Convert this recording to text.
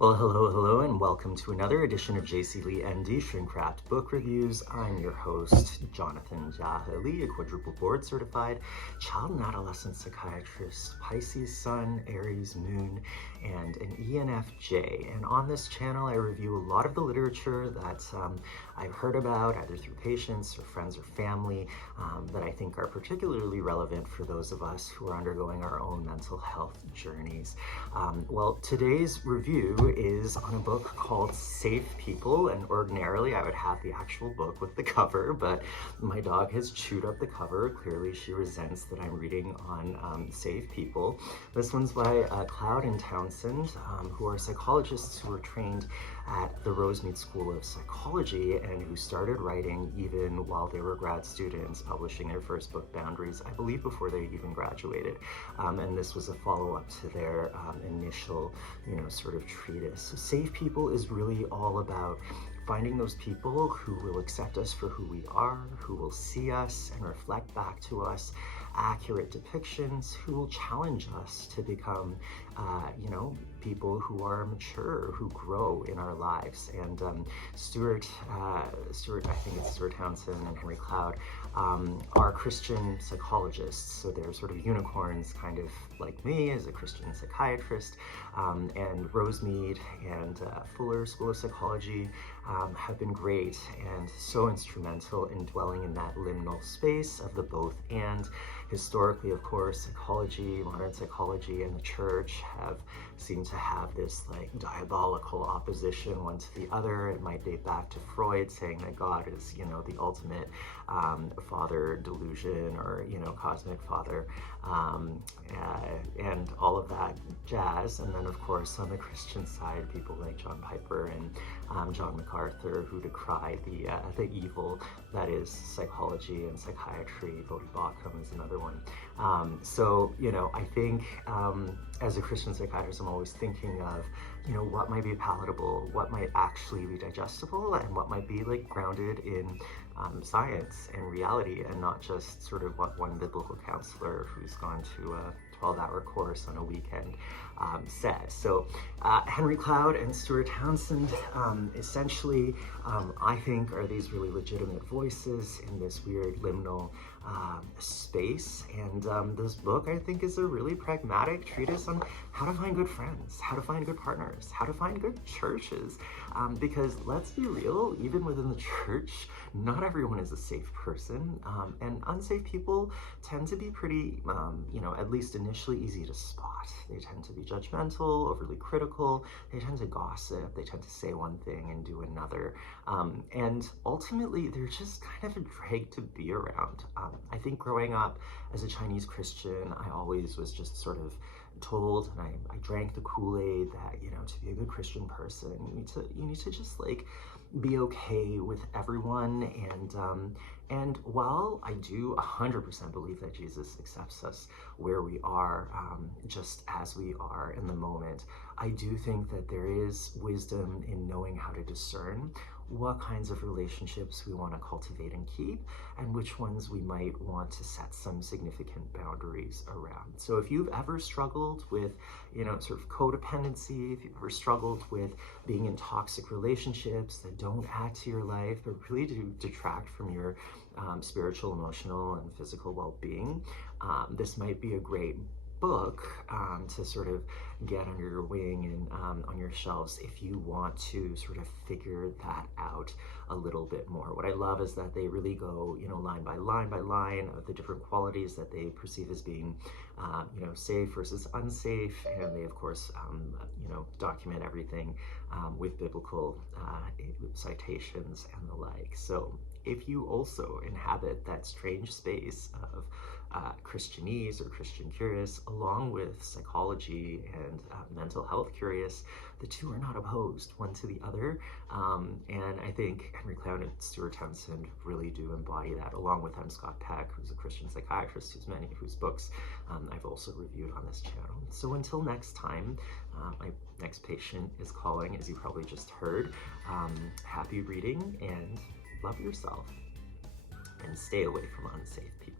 Well, hello, and welcome to another edition of JC Lee MD Shrinkcraft Book Reviews. I'm your host, Jonathan Lee, a quadruple board certified child and adolescent psychiatrist, Pisces Sun, Aries Moon, and an ENFJ. And on this channel, I review a lot of the literature that I've heard about, either through patients or friends or family, that I think are particularly relevant for those of us who are undergoing our own mental health journeys. Well, today's review is on a book called Safe People, and ordinarily I would have the actual book with the cover, but my dog has chewed up the cover. Clearly she resents that I'm reading on Safe People. This one's by Cloud and Townsend, who are psychologists who were trained at the Rosemead School of Psychology and who started writing even while they were grad students, publishing their first book, Boundaries, I believe before they even graduated. And this was a follow-up to their initial, sort of treatise. So Safe People is really all about finding those people who will accept us for who we are, who will see us and reflect back to us accurate depictions, who will challenge us to become, people who are mature, who grow in our lives. And Stuart, I think it's Stuart Townsend and Henry Cloud, are Christian psychologists. So they're sort of unicorns, kind of like me as a Christian psychiatrist. And Rosemead and Fuller School of Psychology have been great and so instrumental in dwelling in that liminal space of the both and. Historically, of course, psychology, modern psychology, and the church seem to have this like diabolical opposition one to the other. It might date back to Freud saying that God is, the ultimate father delusion, or, cosmic father, and all of that jazz. And then, of course, on the Christian side, people like John Piper and John MacArthur, who decried the evil that is psychology and psychiatry. Bodhi Baucham is another one. So, I think as a Christian psychiatrist, I'm always thinking of, what might be palatable, what might actually be digestible, and what might be like grounded in science and reality, and not just sort of what one biblical counselor who's gone to a 12-hour course on a weekend said. So Henry Cloud and Stuart Townsend essentially, I think, are these really legitimate voices in this weird liminal space. And this book, I think, is a really pragmatic treatise on how to find good friends, how to find good partners, how to find good churches. Because let's be real, even within the church, not everyone is a safe person. And unsafe people tend to be pretty, at least initially, easy to spot. They tend to be judgmental, overly critical. They tend to gossip. They tend to say one thing and do another. And ultimately, they're just kind of a drag to be around. I think growing up as a Chinese Christian, I always was just sort of told, and I drank the Kool-Aid that, to be a good Christian person, you need to just like be okay with everyone. And while I do 100% believe that Jesus accepts us where we are, just as we are in the moment, I do think that there is wisdom in knowing how to discern what kinds of relationships we want to cultivate and keep, and which ones we might want to set some significant boundaries around. So if you've ever struggled with, sort of codependency, if you've ever struggled with being in toxic relationships that don't add to your life, but really do detract from your spiritual, emotional, and physical well-being, this might be a great book to sort of get under your wing and on your shelves if you want to sort of figure that out a little bit more. What I love is that they really go, line by line of the different qualities that they perceive as being, safe versus unsafe, and they of course, document everything with biblical citations and the like. So if you also inhabit that strange space of Christianese or Christian curious, along with psychology and mental health curious, the two are not opposed one to the other. And I think Henry Cloud and Stuart Townsend really do embody that, along with Scott Peck, who's a Christian psychiatrist, whose books I've also reviewed on this channel. So until next time, my next patient is calling, as you probably just heard. Happy reading and love yourself, and stay away from unsafe people.